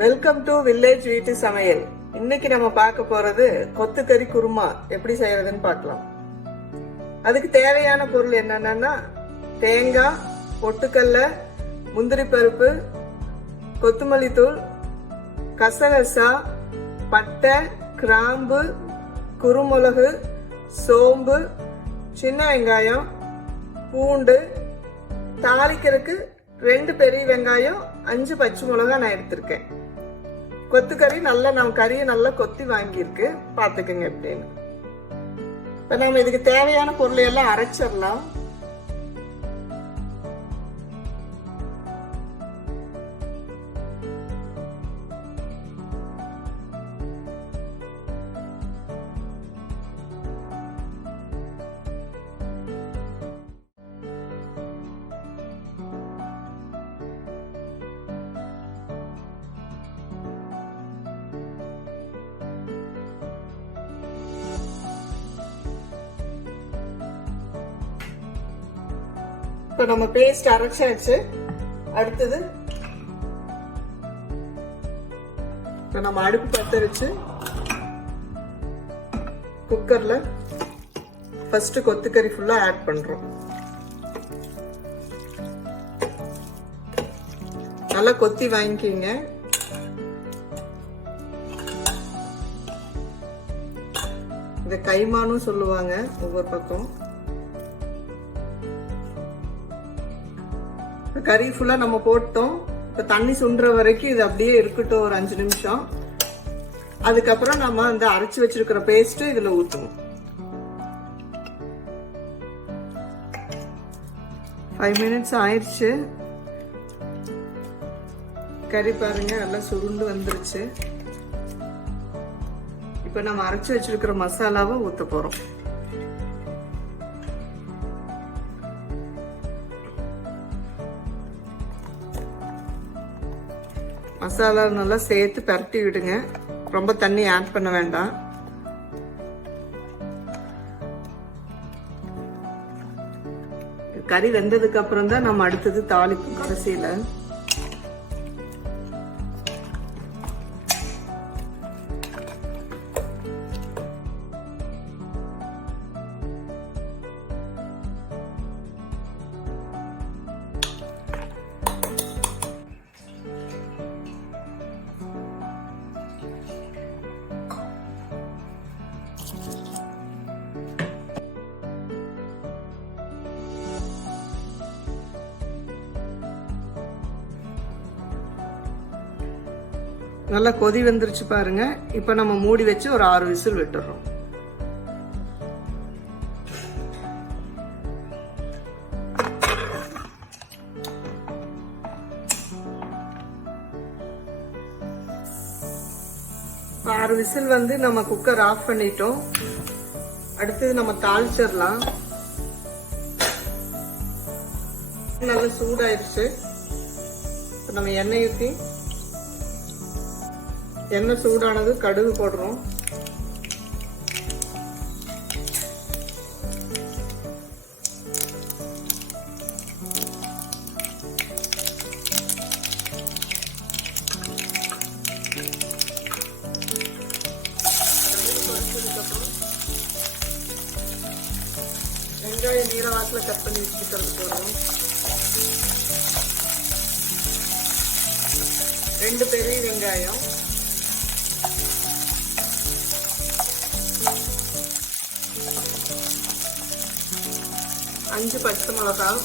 Welcome to village வீட்டு சமையல். இன்னைக்கு நம்ம பார்க்க போறது கொத்துக்கறி குருமா எப்படி செய்யறதுன்னு பார்க்கலாம். அதுக்கு தேவையான பொருள் என்னன்னா தேங்காய், பொட்டுக்கல்ல, முந்திரி பருப்பு, கொத்தமல்லி தூள், கசகசா, பட்டை, கிராம்பு, குருமிளகு, சோம்பு, சின்ன வெங்காயம், பூண்டு, தாளிக்கிறதுக்கு 2 பெரிய வெங்காயம், 5 பச்சை மிளகாய் நான் எடுத்திருக்கேன். கொத்துக்கறி நல்லா நம்ம கறியை நல்லா கொத்தி வாங்கியிருக்கு, பார்த்துக்குங்க எப்படின்னு. இப்போ நம்ம இதுக்கு தேவையான பொருளை எல்லாம் அரைச்சிடலாம். இப்போ நம்ம பேஸ்ட் அரைச்சாச்சு. அடுத்தது இப்போ நம்ம அடுப்பு பற்ற வச்சு குக்கர்ல ஃபர்ஸ்ட் கொத்துக்கறி ஃபுல்லா ஆட் பண்றோம். நல்லா கொத்தி வாங்கிக்கிங்க. இத கைமானும் சொல்லுவாங்க ஒவ்வொரு பக்கம். கறி ஃபுல்லா நம்ம போட்டோம். இப்ப தண்ணி சுண்டுற வரைக்கும் இது அப்படியே இருக்கட்டும், ஒரு 5 நிமிஷம். அதுக்கப்புறம் நம்ம இந்த அரைச்சு வச்சிருக்கிற பேஸ்ட் இதுல ஊத்துவோம். 5 மினிட்ஸ் ஆயிடுச்சு. கறி பாருங்க நல்லா சுருண்டு வந்துருச்சு. இப்ப நம்ம அரைச்சு வச்சிருக்கிற மசாலாவை ஊத்த போறோம். மசாலா நல்லா சேர்த்து பரட்டி விடுங்க. ரொம்ப தண்ணி ஆட் பண்ண வேண்டாம். கறி வெந்ததுக்கு அப்புறம் தான் நம்ம அடுத்தது தாளிக்கும் கடைசியில. நல்லா கொதி வந்துருச்சு பாருங்க. இப்ப நம்ம மூடி வச்சு ஒரு 6 விசில் விட்டுறோம். இப்ப 6 விசில் வந்து நம்ம குக்கர் ஆஃப் பண்ணிட்டோம். அடுத்தது நம்ம தாளிச்சிடலாம். நல்லா சூடாயிருச்சு. நம்ம எண்ணெய் ஊற்றி எண்ணெய் சூடானது கடுகு போடுறோம். வெங்காயம் நீல வாக்கில் கட் பண்ணி வச்சுக்கிறது போடுறோம். 2 பெரிய வெங்காயம், 5 பச்சை மிளகாய்,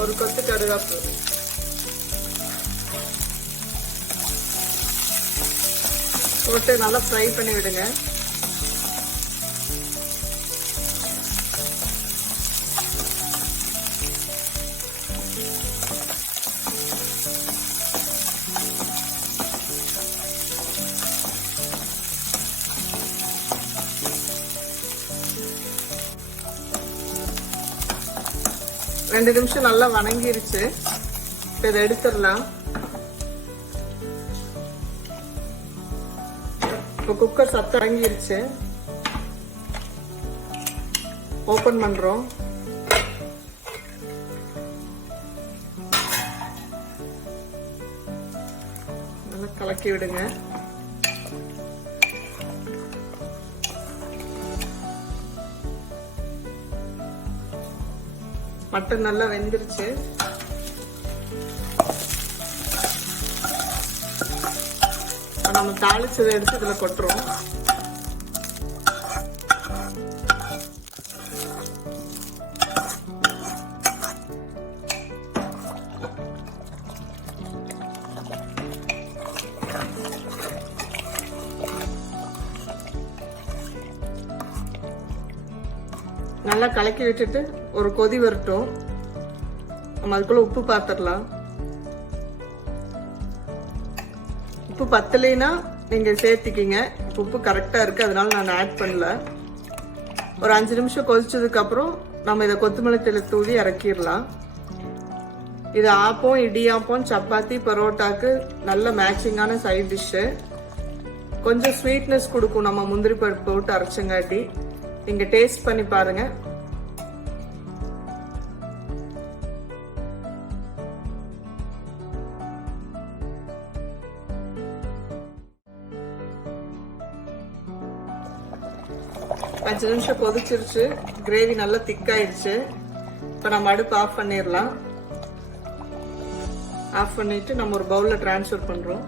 ஒரு கொத்து கருவேப்பு, போட்டு நல்லா ஃப்ரை பண்ணி விடுங்க. ரெண்டு நிமிஷம் நல்லா வணங்கிருச்சு. இப்போ இதை எடுத்துடலாம். இப்போ குக்கர் சத்தம் அடங்கிருச்சு. ஓபன் பண்றோம். கலக்கி விடுங்க. மட்டன் நல்லா வெந்துருச்சு. நம்ம தாளிச்சதை எடுத்து இதுல கொட்டுறோம். நல்லா கலக்கி விட்டுட்டு ஒரு கொதி வரட்டும். நம்ம அதுக்குள்ள உப்பு பார்த்துடலாம். உப்பு பத்தலைன்னா நீங்க சேர்த்துக்கிங்க. உப்பு கரெக்டா இருக்கு, அதனால நான் ஆட் பண்ணல. ஒரு 5 நிமிஷம் கொதிச்சதுக்கு அப்புறம் நம்ம இதை கொத்தமல்லி தழை தூவி இறக்கிடலாம். இது ஆப்பம், இடியாப்பம், சப்பாத்தி, பரோட்டாக்கு நல்ல மேட்சிங்கான சைட் டிஷ்ஷு. கொஞ்சம் ஸ்வீட்னஸ் கொடுக்கும் நம்ம முந்திரி பருப்பு போட்டு அரைச்சங்காட்டி. நீங்க டேஸ்ட் பண்ணி பாருங்க. அஞ்சு நிமிஷம் கொதிச்சிருச்சு. கிரேவி நல்லா திக்காயிருச்சு. இப்ப நம்ம அடுப்பு ஆஃப் பண்ணிடலாம். ஆஃப் பண்ணிட்டு நம்ம ஒரு பவுல்ல டிரான்ஸ்ஃபர் பண்றோம்.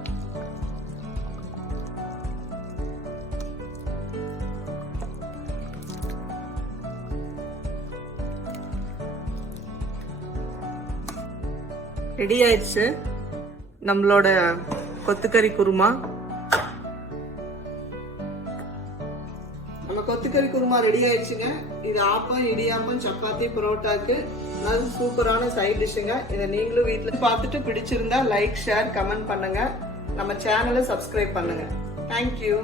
ரெடி ஆயிடுச்சு நம்மளோட கொத்துக்கறி குருமா. நம்ம கொத்துக்கறி குருமா ரெடி ஆயிடுச்சுங்க. இது ஆப்பம், இடியாப்பம், சப்பாத்தி, பரோட்டாக்கு நல்ல சூப்பரான சைட் டிஷ்ஷுங்க. இதை நீங்களும் வீட்டுல பார்த்துட்டு பிடிச்சிருந்தா லைக், ஷேர், கமெண்ட் பண்ணுங்க. நம்ம சேனலை சப்ஸ்கிரைப் பண்ணுங்க. தேங்க்யூ.